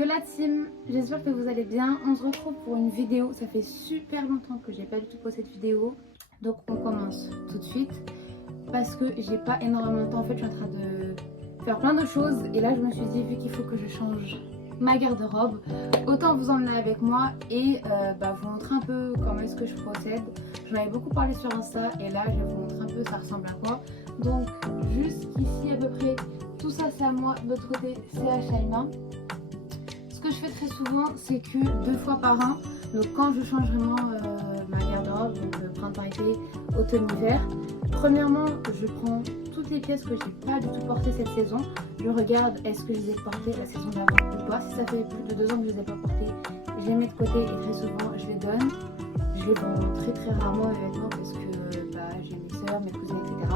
Yo la team, j'espère que vous allez bien. On se retrouve pour une vidéo. Ça fait super longtemps que j'ai pas du tout posté cette vidéo. Donc on commence tout de suite. Parce que j'ai pas énormément de temps. En fait, je suis en train de faire plein de choses. Et là, je me suis dit, vu qu'il faut que je change ma garde-robe, autant vous emmener avec moi et vous montrer un peu comment est-ce que je procède. J'en avais beaucoup parlé sur Insta. Et là, je vais vous montrer un peu ça ressemble à quoi. Donc, jusqu'ici à peu près, tout ça c'est à moi. De l'autre côté, c'est à Shaima. Ce que je fais très souvent, c'est que 2 fois par an, donc quand je change vraiment ma garde-robe, donc printemps-été, automne-hiver, premièrement, je prends toutes les pièces que je n'ai pas du tout portées cette saison. Je regarde est-ce que je les ai portées la saison d'avant ou pas. Si ça fait plus de 2 ans que je ne les ai pas portées, je les mets de côté et très souvent je les donne. Je les vends très rarement mes vêtements parce que j'ai mes soeurs, mes cousins, etc.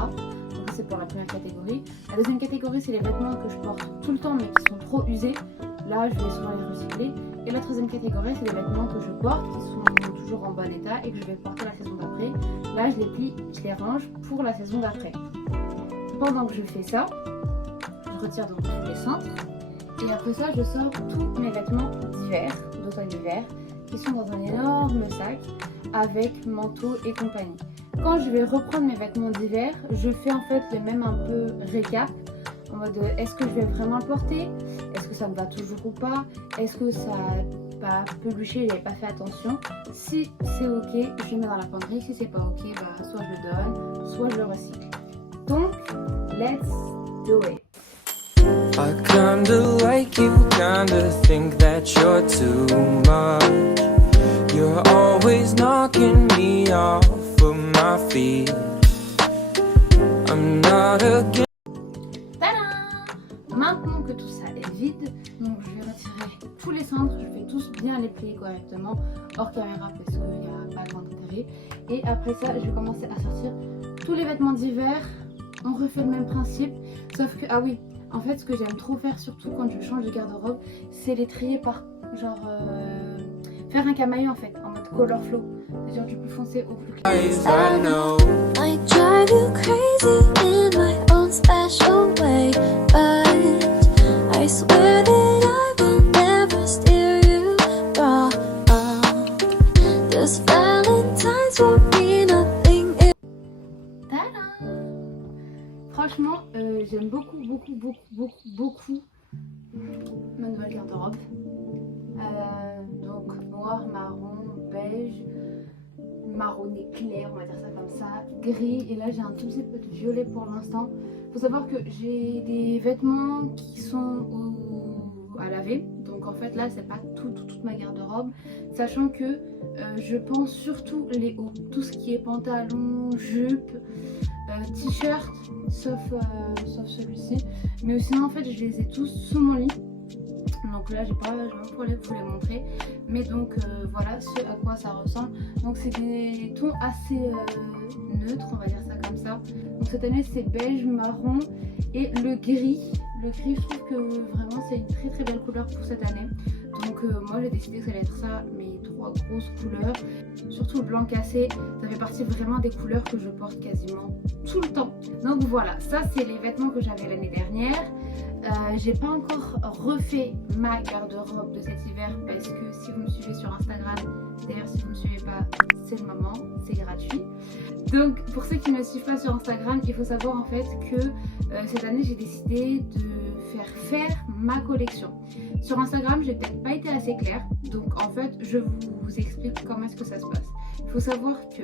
Donc c'est pour la première catégorie. La deuxième catégorie, c'est les vêtements que je porte tout le temps mais qui sont trop usés. Là, je vais souvent les recycler. Et la troisième catégorie, c'est les vêtements que je porte qui sont toujours en bon état et que je vais porter la saison d'après. Là, je les plie, je les range pour la saison d'après. Pendant que je fais ça, je retire donc tous les centres. Et après ça, je sors tous mes vêtements d'hiver, d'automne-hiver, qui sont dans un énorme sac avec manteau et compagnie. Quand je vais reprendre mes vêtements d'hiver, je fais en fait le même un peu récap. En mode est-ce que je vais vraiment le porter? Est-ce que ça me va toujours ou pas? Est-ce que ça va pelucher? J'avais pas fait attention. Si c'est ok, je le mets dans la penderie. Si c'est pas ok, soit je le donne, soit je le recycle. Donc, let's do it. I kinda like you, kinda think that you're too much. You're always knocking me off of my feet. I'm not against. Maintenant que tout ça est vide, donc je vais retirer tous les cendres, je vais tous bien les plier correctement hors caméra parce qu'il n'y a pas grand intérêt. Et après ça, je vais commencer à sortir tous les vêtements d'hiver. On refait le même principe, sauf que, ah oui, en fait ce que j'aime trop faire, surtout quand je change de garde-robe, c'est les trier par genre faire un camailleux en fait, en mode color flow, c'est genre du plus foncé au plus clair. I know. I drive you crazy in my own special way, but I swear that I will never steer you wrong. This Valentine's will be nothing if... Tada! Franchement, j'aime beaucoup ma nouvelle garde-robe. Donc noir, marron, beige, marronné clair, on va dire ça comme ça, gris, et là j'ai un tout petit peu de violet pour l'instant. Faut savoir que j'ai des vêtements qui sont à laver, donc en fait là c'est pas toute ma garde-robe, sachant que je pense surtout les hauts, tout ce qui est pantalon, jupe, t-shirt, sauf celui-ci, mais sinon en fait je les ai tous sous mon lit. Donc là, j'ai pas pour vous les montrer. Mais donc voilà ce à quoi ça ressemble. Donc c'est des tons assez neutres, on va dire ça comme ça. Donc cette année c'est beige, marron et le gris. Le gris, je trouve que vraiment c'est une très belle couleur pour cette année. Donc moi j'ai décidé que ça allait être ça, mes 3 grosses couleurs. Surtout le blanc cassé, ça fait partie vraiment des couleurs que je porte quasiment tout le temps. Donc voilà, ça c'est les vêtements que j'avais l'année dernière. J'ai pas encore refait ma garde-robe de cet hiver parce que si vous me suivez sur Instagram, d'ailleurs si vous me suivez pas, c'est le moment, c'est gratuit. Donc pour ceux qui ne me suivent pas sur Instagram, il faut savoir en fait que cette année j'ai décidé de faire ma collection. Sur Instagram, j'ai peut-être pas été assez claire, donc en fait je vous explique comment est-ce que ça se passe. Il faut savoir que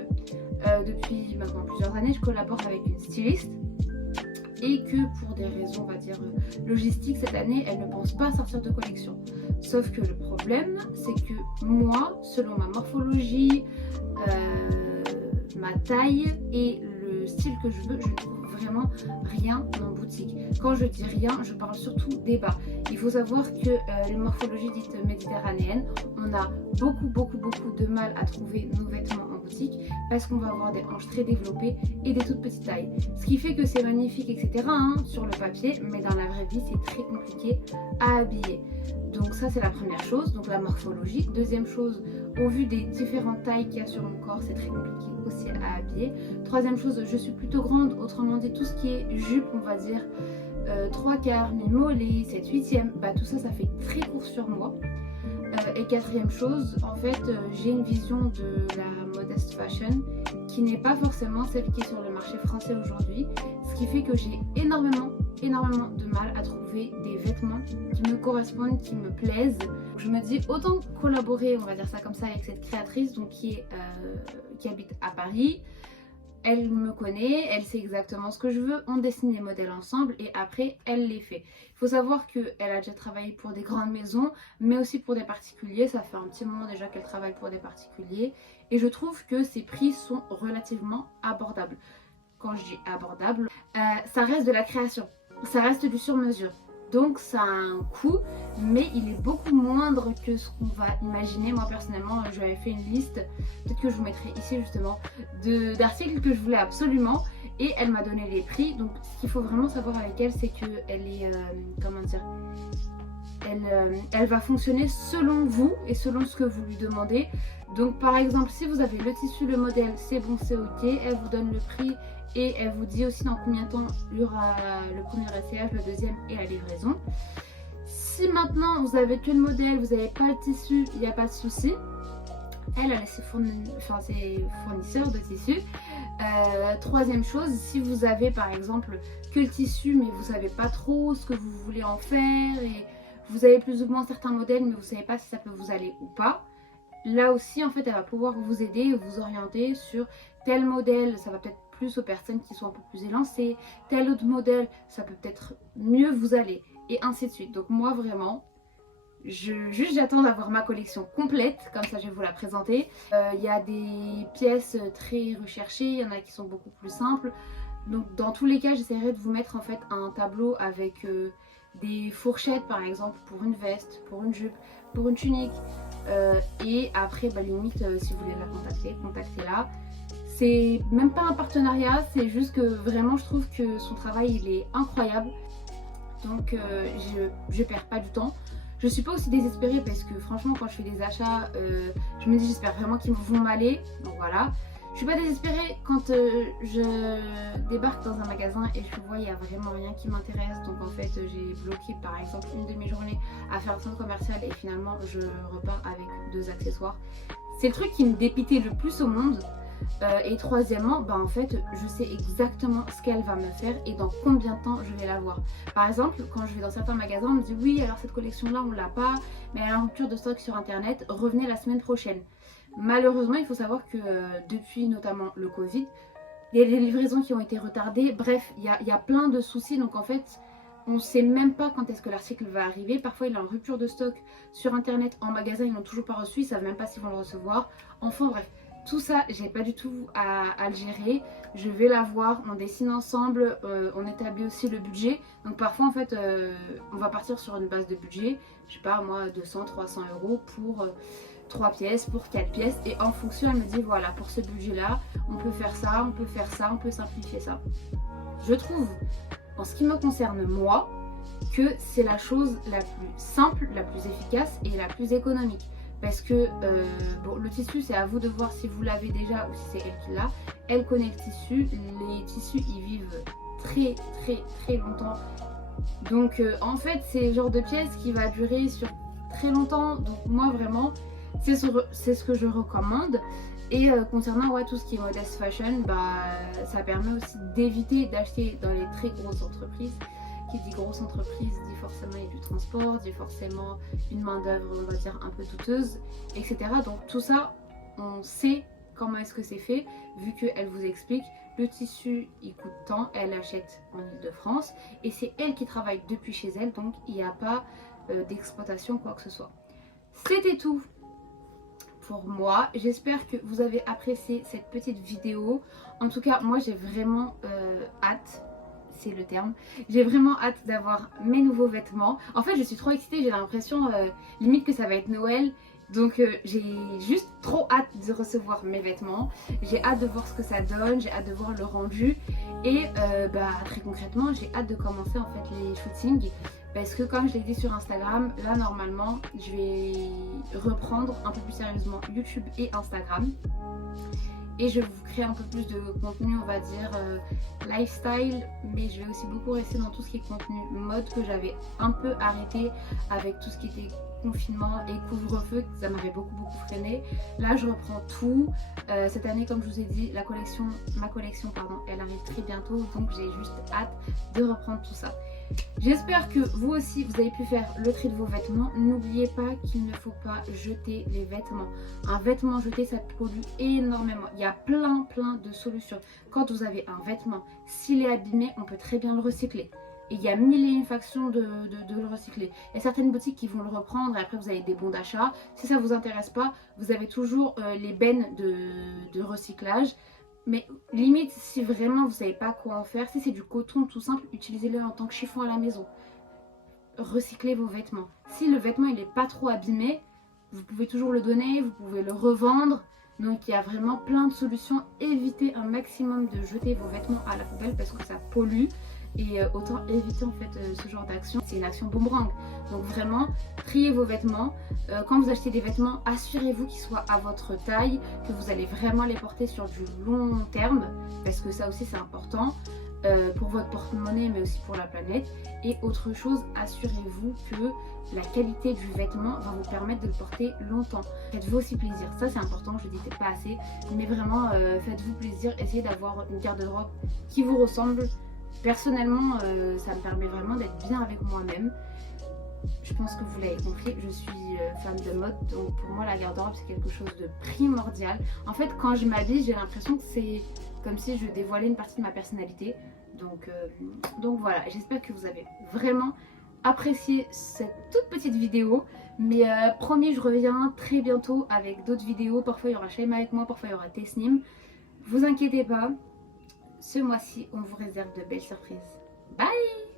depuis maintenant plusieurs années, je collabore avec une styliste. Et que pour des raisons, on va dire, logistiques, cette année, elle ne pense pas sortir de collection. Sauf que le problème, c'est que moi, selon ma morphologie, ma taille et le style que je veux, je ne trouve vraiment rien en boutique. Quand je dis rien, je parle surtout des bas. Il faut savoir que les morphologies dites méditerranéennes, on a beaucoup de mal à trouver nos vêtements en boutique parce qu'on va avoir des hanches très développées et des toutes petites tailles. Ce qui fait que c'est magnifique, etc. Sur le papier, mais dans la vraie vie, c'est très compliqué à habiller. Donc ça, c'est la première chose, donc la morphologie. Deuxième chose, au vu des différentes tailles qu'il y a sur mon corps, c'est très compliqué aussi à habiller. Troisième chose, je suis plutôt grande, autrement dit, tout ce qui est jupe, on va dire, 3 quarts, mi-mollet, 7 huitièmes, bah tout ça, ça fait très court sur moi. Et quatrième chose, en fait, j'ai une vision de la modest fashion qui n'est pas forcément celle qui est sur le marché français aujourd'hui, ce qui fait que j'ai énormément de mal à trouver des vêtements qui me correspondent, qui me plaisent. Je me dis autant collaborer, on va dire ça comme ça, avec cette créatrice donc qui habite à Paris. Elle me connaît, elle sait exactement ce que je veux, on dessine les modèles ensemble et après elle les fait. Il faut savoir qu'elle a déjà travaillé pour des grandes maisons mais aussi pour des particuliers, ça fait un petit moment déjà qu'elle travaille pour des particuliers et je trouve que ses prix sont relativement abordables. Quand je dis abordable, ça reste de la création, ça reste du sur-mesure. Donc ça a un coût, mais il est beaucoup moindre que ce qu'on va imaginer. Moi personnellement, j'avais fait une liste, peut-être que je vous mettrai ici justement, d'articles que je voulais absolument. Et elle m'a donné les prix. Donc ce qu'il faut vraiment savoir avec elle, c'est qu'elle est, comment dire, elle va fonctionner selon vous et selon ce que vous lui demandez. Donc par exemple, si vous avez le tissu, le modèle, c'est bon, c'est ok, elle vous donne le prix. Et elle vous dit aussi dans combien de temps il y aura le premier essayage, le deuxième et la livraison. Si maintenant vous avez que le modèle, vous n'avez pas le tissu, il n'y a pas de souci. Elle a ses fournisseurs de tissu. Troisième chose, si vous avez par exemple que le tissu mais vous ne savez pas trop ce que vous voulez en faire et vous avez plus ou moins certains modèles mais vous ne savez pas si ça peut vous aller ou pas. Là aussi en fait elle va pouvoir vous aider et vous orienter sur tel modèle, ça va peut-être plus aux personnes qui sont un peu plus élancées, tel autre modèle, ça peut peut-être mieux vous aller, et ainsi de suite. Donc moi vraiment, j'attends d'avoir ma collection complète, comme ça je vais vous la présenter. Il y a des pièces très recherchées, il y en a qui sont beaucoup plus simples. Donc dans tous les cas, j'essaierai de vous mettre en fait un tableau avec des fourchettes par exemple pour une veste, pour une jupe, pour une tunique. Et après, bah, limite, si vous voulez la contacter, contactez-la. C'est même pas un partenariat, c'est juste que vraiment je trouve que son travail il est incroyable. Donc je perds pas du temps. Je suis pas aussi désespérée parce que franchement quand je fais des achats, je me dis j'espère vraiment qu'ils vont m'aller. Donc voilà. Je suis pas désespérée quand je débarque dans un magasin et je vois il y a vraiment rien qui m'intéresse. Donc en fait j'ai bloqué par exemple une demi-journée à faire un centre commercial et finalement je repars avec 2 accessoires. C'est le truc qui me dépitait le plus au monde. Et troisièmement, bah en fait, je sais exactement ce qu'elle va me faire et dans combien de temps je vais l'avoir. Par exemple, quand je vais dans certains magasins, on me dit oui, alors cette collection-là, on l'a pas, mais elle a une rupture de stock sur internet, revenez la semaine prochaine. Malheureusement, il faut savoir que depuis notamment le Covid, il y a des livraisons qui ont été retardées. Bref, il y a plein de soucis, donc en fait, on ne sait même pas quand est-ce que l'article va arriver. Parfois, il est en rupture de stock sur internet, en magasin, ils l'ont toujours pas reçu, ils savent même pas s'ils vont le recevoir. Enfin bref. Tout ça, j'ai pas du tout à le gérer. Je vais la voir, on dessine ensemble, on établit aussi le budget. Donc parfois en fait, on va partir sur une base de budget, je sais pas moi, 200, 300 € pour 3 pièces, pour 4 pièces. Et en fonction, elle me dit voilà, pour ce budget-là, on peut faire ça, on peut faire ça, on peut simplifier ça. Je trouve, en ce qui me concerne moi, que c'est la chose la plus simple, la plus efficace et la plus économique. Parce que bon, le tissu, c'est à vous de voir si vous l'avez déjà ou si c'est elle qui l'a. Elle connaît le tissu. Les tissus, ils vivent très longtemps. Donc en fait, c'est le genre de pièce qui va durer sur très longtemps. Donc moi, vraiment, c'est ce que je recommande. Et concernant ouais, tout ce qui est modest fashion, bah, ça permet aussi d'éviter d'acheter dans les très grosses entreprises. Qui dit grosse entreprise dit forcément il y a du transport, dit forcément une main d'œuvre on va dire un peu douteuse, etc. Donc tout ça, on sait comment est-ce que c'est fait, vu qu'elle vous explique, le tissu il coûte tant, elle achète en Ile-de-France et c'est elle qui travaille depuis chez elle, donc il n'y a pas d'exploitation quoi que ce soit. C'était tout pour moi, j'espère que vous avez apprécié cette petite vidéo. En tout cas moi j'ai vraiment hâte, c'est le terme, j'ai vraiment hâte d'avoir mes nouveaux vêtements. En fait je suis trop excitée, j'ai l'impression limite que ça va être Noël. Donc j'ai juste trop hâte de recevoir mes vêtements, j'ai hâte de voir ce que ça donne, j'ai hâte de voir le rendu et bah, très concrètement j'ai hâte de commencer en fait les shootings parce que comme je l'ai dit sur Instagram, là normalement je vais reprendre un peu plus sérieusement YouTube et Instagram et je vais vous créer un peu plus de contenu, on va dire lifestyle, mais je vais aussi beaucoup rester dans tout ce qui est contenu mode que j'avais un peu arrêté avec tout ce qui était confinement et couvre-feu, ça m'avait beaucoup freiné. Là je reprends tout. Cette année, comme je vous ai dit, ma collection pardon, elle arrive très bientôt, donc j'ai juste hâte de reprendre tout ça. J'espère que vous aussi vous avez pu faire le tri de vos vêtements. N'oubliez pas qu'il ne faut pas jeter les vêtements. Un vêtement jeté, ça pollue énormément. Il y a plein de solutions. Quand vous avez un vêtement, s'il est abîmé, on peut très bien le recycler. Et il y a mille et une façons de le recycler. Il y a certaines boutiques qui vont le reprendre et après vous avez des bons d'achat. Si ça ne vous intéresse pas, vous avez toujours les bennes de recyclage. Mais limite, si vraiment vous ne savez pas quoi en faire, si c'est du coton tout simple, utilisez-le en tant que chiffon à la maison. Recyclez vos vêtements. Si le vêtement il n'est pas trop abîmé, vous pouvez toujours le donner, vous pouvez le revendre. Donc il y a vraiment plein de solutions. Évitez un maximum de jeter vos vêtements à la poubelle parce que ça pollue. Et autant éviter en fait ce genre d'action. C'est une action boomerang. Donc vraiment, triez vos vêtements. Quand vous achetez des vêtements, assurez-vous qu'ils soient à votre taille, que vous allez vraiment les porter sur du long terme, parce que ça aussi c'est important pour votre porte-monnaie mais aussi pour la planète. Et autre chose, assurez-vous que la qualité du vêtement va vous permettre de le porter longtemps. Faites-vous aussi plaisir, ça c'est important, je ne le dis peut-être pas assez, mais vraiment faites-vous plaisir, essayez d'avoir une garde-robe qui vous ressemble. Personnellement, ça me permet vraiment d'être bien avec moi-même. Je pense que vous l'avez compris, je suis fan de mode, donc pour moi la garde-robe c'est quelque chose de primordial. En fait, quand je m'habille, j'ai l'impression que c'est comme si je dévoilais une partie de ma personnalité. Donc voilà, j'espère que vous avez vraiment apprécié cette toute petite vidéo. Mais promis, je reviens très bientôt avec d'autres vidéos. Parfois il y aura Shaima avec moi, parfois il y aura Tesnim. Vous inquiétez pas. Ce mois-ci, on vous réserve de belles surprises. Bye!